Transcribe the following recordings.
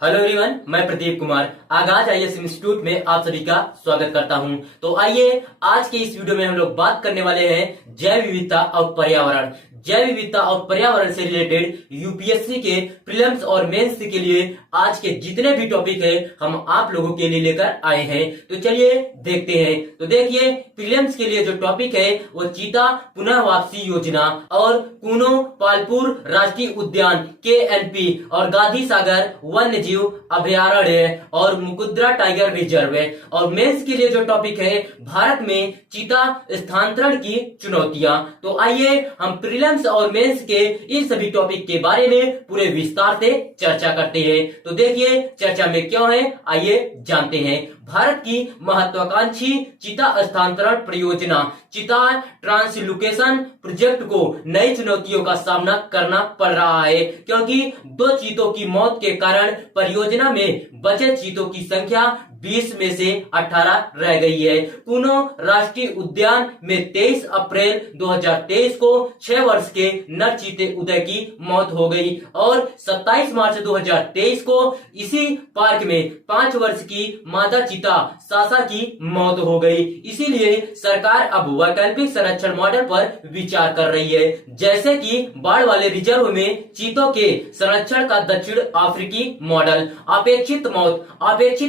Hello everyone, मैं प्रदीप कुमार आगाज IAS institute में आप सभी का स्वागत करता हूं। तो आइए आज के इस वीडियो में हम लोग बात करने वाले हैं जैव विविधता और पर्यावरण। जैव विविधता और पर्यावरण से रिलेटेड यूपीएससी के प्रीलिम्स और मेंस के लिए आज के जितने भी टॉपिक है हम आप लोगों के लिए लेकर आए हैं। तो चलिए देखते हैं। तो देखिए, प्रीलिम्स के लिए जो टॉपिक है वो चीता पुनः वापसी योजना और कूनो पालपुर राष्ट्रीय उद्यान केएनपी और गांधी सागर वन्य जीव अभयारण्य और मुकुंदरा टाइगर रिजर्व है। और मेंस के लिए जो टॉपिक है भारत में चीता स्थानांतरण की चुनौतियां। तो आइए हम प्रीलिम्स और मेंस के इन सभी टॉपिक के बारे में पूरे विस्तार से चर्चा करते हैं। तो देखिए चर्चा में क्यों है, आइए जानते हैं। भारत की महत्वाकांक्षी चीता स्थानांतरण परियोजना चीता ट्रांसलोकेशन प्रोजेक्ट को नई चुनौतियों का सामना करना पड़ रहा है, क्योंकि 2 चीतों की मौत के कारण परियोजना में बचे चीतों की संख्या 20 में से 18 रह गई है। कूनो राष्ट्रीय उद्यान में 23 अप्रैल 2023 को 6 वर्ष के नर चीते उदय की मौत हो गई और 27 मार्च 2023 को इसी पार्क में 5 वर्ष की मादा चीता सासा की मौत हो गई। इसीलिए सरकार अब वैकल्पिक संरक्षण मॉडल पर विचार कर रही है, जैसे कि बाढ़ वाले रिजर्व में चीतों के संरक्षण का दक्षिण अफ्रीकी मॉडल। अपेक्षित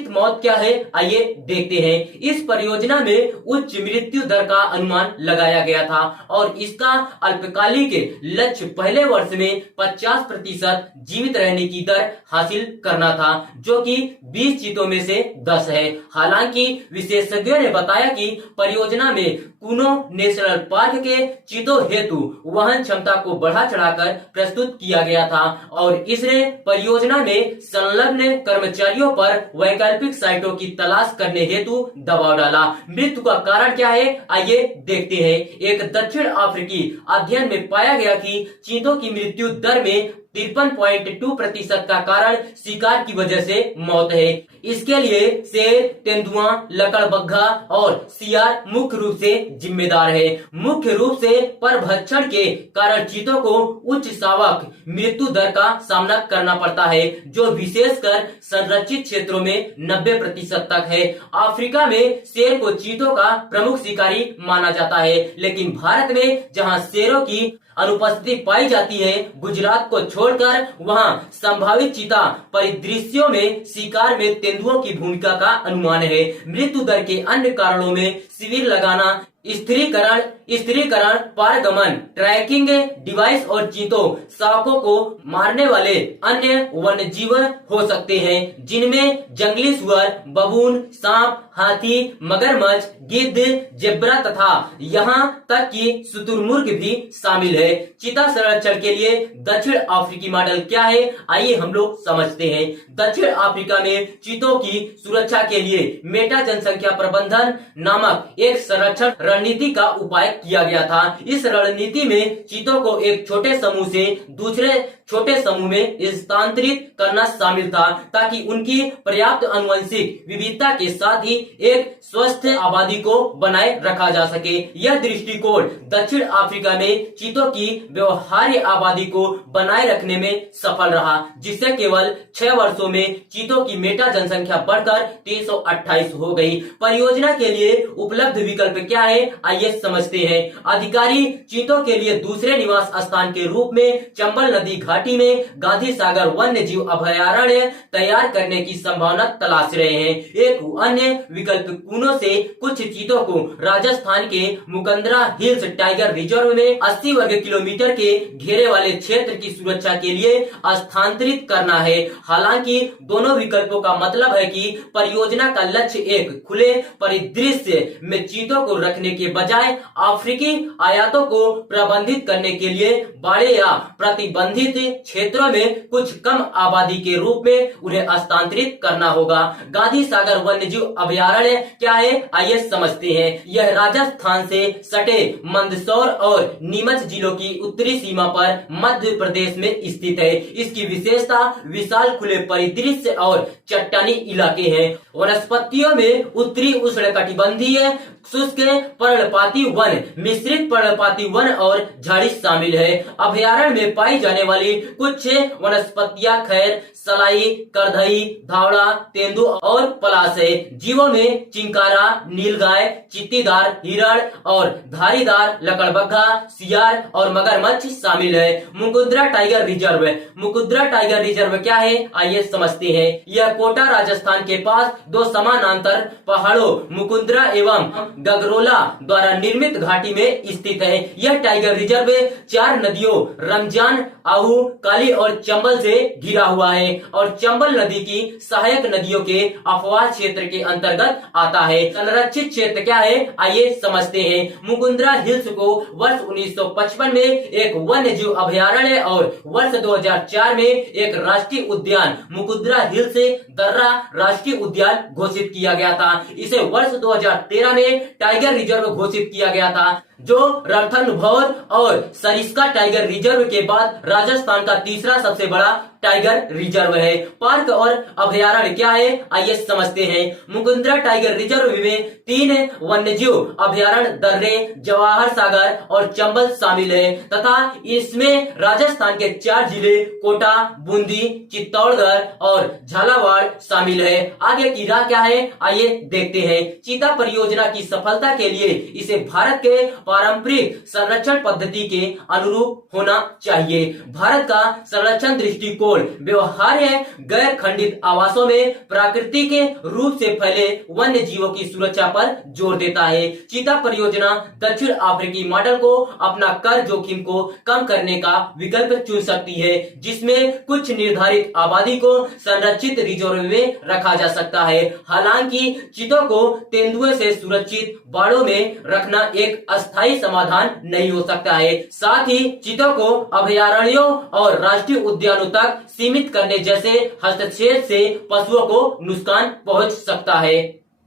मौत क्या है, आइए देखते हैं। इस परियोजना में उच्च मृत्यु दर का अनुमान लगाया गया था और इसका अल्पकालिक लक्ष्य पहले वर्ष में 50% जीवित रहने की दर हासिल करना था, जो कि 20 चीतों में से 10 है। हालांकि विशेषज्ञों ने बताया कि परियोजना में कूनो नेशनल पार्क के चीतों हेतु वहन क्षमता को बढ़ा चढ़ाकर प्रस्तुत किया गया था और इसने परियोजना में संलग्न कर्मचारियों पर वैकल्पिक साइटों की तलाश करने हेतु दबाव डाला। मृत्यु का कारण क्या है, आइए देखते हैं। एक दक्षिण अफ्रीकी अध्ययन में पाया गया कि चीतों की मृत्यु दर में 53.2% का कारण शिकार की वजह से मौत है। इसके लिए शेर, तेंदुआ, लकड़बग्घा और सियार मुख्य रूप से जिम्मेदार है। मुख्य रूप से परभक्षण के कारण चीतों को उच्च शावक मृत्यु दर का सामना करना पड़ता है, जो विशेषकर संरक्षित क्षेत्रों में 90% तक है। अफ्रीका में शेर को चीतों का प्रमुख शिकारी माना जाता है, लेकिन भारत में जहां शेरों की अनुपस्थिति पाई जाती है, गुजरात को छोड़कर वहां संभावित चीता परिदृश्यों में शिकार में तेंदुओं की भूमिका का अनुमान है। मृत्यु दर के अन्य कारणों में शिविर लगाना, स्थिरीकरण, पारगमन, ट्रैकिंग डिवाइस और चीतों शावकों को मारने वाले अन्य वन्य जीव हो सकते हैं, जिनमें जंगली सुअर, बबून, सांप, हाथी, मगरमच्छ, गिद्ध, जेब्रा तथा यहाँ तक कि शुतुरमुर्ग भी शामिल है। चीता संरक्षण के लिए दक्षिण अफ्रीकी मॉडल क्या है, आइए हम लोग समझते हैं। दक्षिण अफ्रीका में चीतों की सुरक्षा के लिए मेटा जनसंख्या प्रबंधन नामक एक संरक्षण रणनीति का उपाय किया गया था। इस रणनीति में चीतों को एक छोटे समूह से दूसरे छोटे समूह में स्थानांतरित करना शामिल था, ताकि उनकी पर्याप्त आनुवंशिक विविधता के साथ ही एक स्वस्थ आबादी को बनाए रखा जा सके। यह दृष्टिकोण दक्षिण अफ्रीका में चीतों की व्यवहार्य आबादी को बनाए रखने में सफल रहा, जिससे केवल 6 वर्षों में चीतों की मेटा जनसंख्या बढ़कर 328 हो गई। परियोजना के लिए उपलब्ध विकल्प क्या है, आइए समझते हैं। अधिकारी चीतों के लिए दूसरे निवास स्थान के रूप में चंबल नदी घाटी में गांधी सागर वन्य जीव अभयारण्य तैयार करने की संभावना तलाश रहे हैं। एक अन्य विकल्प कूनो से कुछ चीतों को राजस्थान के मुकुंदरा हिल्स टाइगर रिजर्व में 80 वर्ग किलोमीटर के घेरे वाले क्षेत्र की सुरक्षा के लिए स्थानांतरित करना है। हालांकि दोनों विकल्पों का मतलब है कि परियोजना का लक्ष्य एक खुले परिदृश्य में चीतों को रखने के बजाय अफ्रीकी आयातों को प्रबंधित करने के लिए बड़े या प्रतिबंधित क्षेत्रों में कुछ कम आबादी के रूप में उन्हें स्थानांतरित करना होगा। गांधी सागर वन्य जीव अभयारण्य क्या है, आइए समझते हैं। यह राजस्थान से सटे मंदसौर और नीमच जिलों की उत्तरी सीमा पर मध्य प्रदेश में स्थित है। इसकी विशेषता विशाल खुले परिदृश्य और चट्टानी इलाके हैं। वनस्पतियों में उत्तरी उष्णकटिबंधीय शुष्क पर्णपाती वन मिश्रित पर्णपाती वन और झाड़ी शामिल है। अभयारण्य में पाई जाने वाली कुछ वनस्पतियां खैर, सलाई, करधई, धावड़ा, तेंदु और पलाश है। जीवों में चिंकारा, नीलगाय, चित्तीदार हिरण और धारीदार लकड़बग्घा, सियार और मगरमच्छ शामिल है। Mukundra tiger reserve. Mukundra tiger reserve क्या है, आइए समझते हैं। यह कोटा राजस्थान के पास दो समानांतर पहाड़ों मुकुंदरा एवं गगरोला द्वारा निर्मित घाटी में स्थित है। यह टाइगर रिजर्व 4 नदियों रमजान, आहू, काली और चंबल से घिरा हुआ है और चंबल नदी की सहायक नदियों के अफवाह क्षेत्र के अंतर्गत आता है। संरक्षित क्षेत्र क्या है, आइए समझते हैं। मुकुंदरा हिल्स को वर्ष 1955 में एक वन्य जीव अभयारण्य और वर्ष 2004 में एक राष्ट्रीय उद्यान मुकुंदरा हिल्स दर्रा राष्ट्रीय उद्यान घोषित किया गया था। इसे वर्ष 2013 में टाइगर रिजर्व घोषित किया गया था, जो रणथंभौर और सरिस्का टाइगर रिजर्व के बाद राजस्थान का तीसरा सबसे बड़ा टाइगर रिजर्व है। पार्क और अभयारण्य क्या है, आइए समझते हैं। मुकुंदरा टाइगर रिजर्व में 3 वन्यजीव अभयारण्य दर्रे, जवाहर सागर और चंबल शामिल है तथा इसमें राजस्थान के 4 जिले कोटा, बूंदी, चित्तौड़गढ़ और झालावाड़ शामिल है। आगे की राह क्या है, आइए देखते हैं। चीता परियोजना की सफलता के लिए इसे भारत के पारंपरिक संरक्षण पद्धति के अनुरूप होना चाहिए। भारत का संरक्षण दृष्टिकोण व्यवहार्य गैर खंडित आवासों में प्राकृतिक रूप से फैले वन्य जीवों की सुरक्षा पर जोर देता है। चीता परियोजना दक्षिण अफ्रीकी मॉडल को अपना कर जोखिम को कम करने का विकल्प चुन सकती है, जिसमें कुछ निर्धारित आबादी को संरक्षित रिजर्व में रखा जा सकता है। हालांकि चीतों को तेंदुए से सुरक्षित बाड़ों में रखना एक अस्थायी समाधान नहीं हो सकता है। साथ ही चीतों को अभयारण्यों और राष्ट्रीय उद्यानों तक सीमित करने जैसे हस्तक्षेप से पशुओं को नुकसान पहुंच सकता है।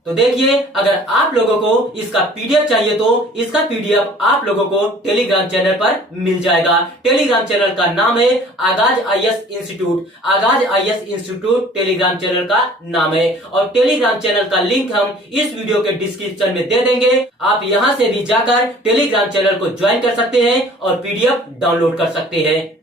तो देखिए, अगर आप लोगों को इसका पीडीएफ चाहिए तो इसका पीडीएफ आप लोगों को टेलीग्राम चैनल पर मिल जाएगा। टेलीग्राम चैनल का नाम है आगाज आईएएस इंस्टीट्यूट। आगाज आईएएस इंस्टीट्यूट टेलीग्राम चैनल का नाम है और टेलीग्राम चैनल का लिंक हम इस वीडियो के डिस्क्रिप्शन में दे देंगे। आप यहां से भी जाकर टेलीग्राम चैनल को ज्वाइन कर सकते हैं और पीडीएफ डाउनलोड कर सकते हैं।